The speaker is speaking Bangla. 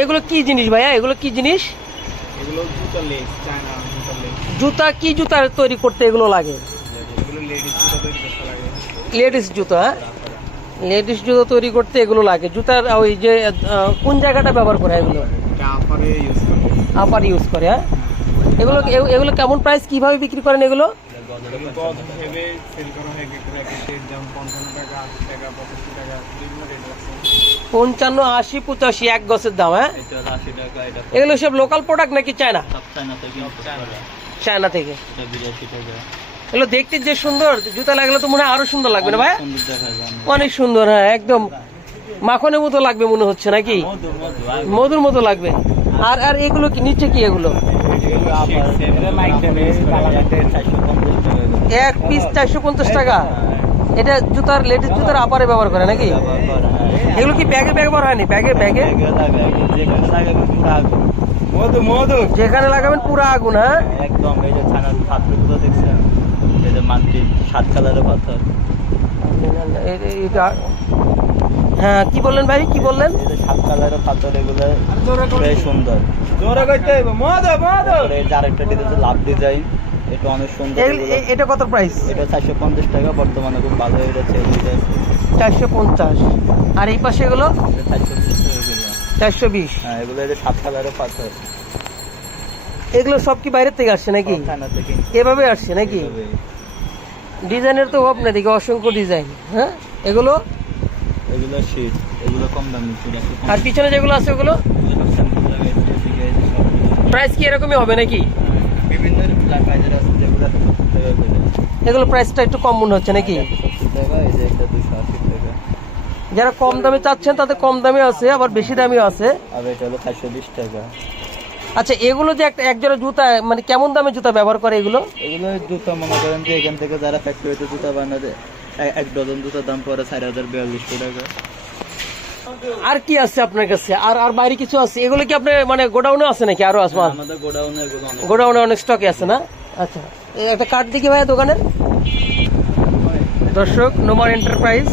এগুলো কি জিনিস ভাইয়া? এগুলো কি জিনিস? এগুলো জুতো লেস চায়না জুতো লেস জুতা কি জুতা তৈরি করতে এগুলো লাগে? এগুলো লেডিস জুতো তৈরি করতে লাগে। লেডিস জুতো হ্যাঁ? লেডিস জুতো তৈরি করতে এগুলো লাগে। জুতার ওই যে কোন জায়গাটা ব্যবহার করে এগুলো? আপারে ইউজ করে। করে হ্যাঁ? এগুলো এগুলো কেমন প্রাইস কীভাবে বিক্রি করেন এগুলো? সেল করা হয় টাকা পঞ্চান্ন আশি পঁচাশি এক গছের দাম হ্যাঁ? এগুলো সব লোকাল প্রোডাক্ট নাকি চায়না চায়না থেকে এগুলো দেখতে যে সুন্দর জুতা লাগলে তো মনে হয় আরও সুন্দর লাগবে না ভাই? অনেক সুন্দর হ্যাঁ একদম। মাখনের মতো লাগবে মনে হচ্ছে নাকি? মধুর মতো লাগবে। আর আর এগুলো কি নিচে কি এগুলো। এক পিস চারশো পঞ্চাশ টাকা? এটা জুতার লেডিস জুতার আপারে ব্যবহার করে নাকি? হয়। এগুলো কি ব্যাগে ব্যবহার হয়নি? ব্যাগে ব্যাগে যেখানে। মধু মধু লাগাবেন পুরো আগুন হ্যাঁ? একদম এই যে ছানার পাথরগুলো দেখছেন এই যে মাটির সাত কালারের পাথর হ্যাঁ কি বললেন ভাই? কি বললেন? সাত কালারের পাথর এগুলো বেশ সুন্দর জোরে করতে। মধু মধু এই যে আরেকটা ডিজাইন লাভ ডিজাইন এটা অনেক সুন্দর এটা কত প্রাইস এটা চারশো পঞ্চাশ টাকা বর্তমানে খুব ভালো হয়ে যাচ্ছে চারশো পঞ্চাশ। আর এই পাশে এগুলো? চারশো বিশ হ্যাঁ এগুলো যে সাত কালারের পাথর এগুলো সব কি বাইরের থেকে আসছে নাকি? এভাবে আসছে নাকি। ডিজাইনের তো অভাব নেই দেখি অসংখ্য ডিজাইন। হ্যাঁ এগুলো? এগুলো শীত এগুলো কম দামি আর পিছনে যেগুলো আছে ওগুলো? প্রাইস কি এরকমই হবে নাকি? এগুলো প্রাইসটা একটু কম মনে হচ্ছে নাকি? যারা কম দামে চাচ্ছেন তাদের কম দামে আছে আবার বেশি দামিও আছে। আর এটা হলো চারশো বিশ টাকা। আচ্ছা এগুলো যে একটা একজোড়া জুতা মানে কেমন দামে জুতা ব্যবহার করে এগুলো? এগুলো জুতো মনে করেন যে এখান থেকে যারা ফ্যাক্টরিতে জুতো বানাবে এ- এক ডজন জুতার দাম পড়ে চার হাজার বিয়াল্লিশশো টাকা। আর কি আছে আপনার কাছে? আর আর বাইরে কিছু আছে? এগুলো কি আপনার মানে গোডাউনে আছে নাকি আরও আছে? আমাদের গোডাউনে অনেক গোডাউনে অনেক স্টকে আছে না? আচ্ছা। একটা কার্ড দেখি ভাই দোকানের। দর্শক নোমার এন্টারপ্রাইজ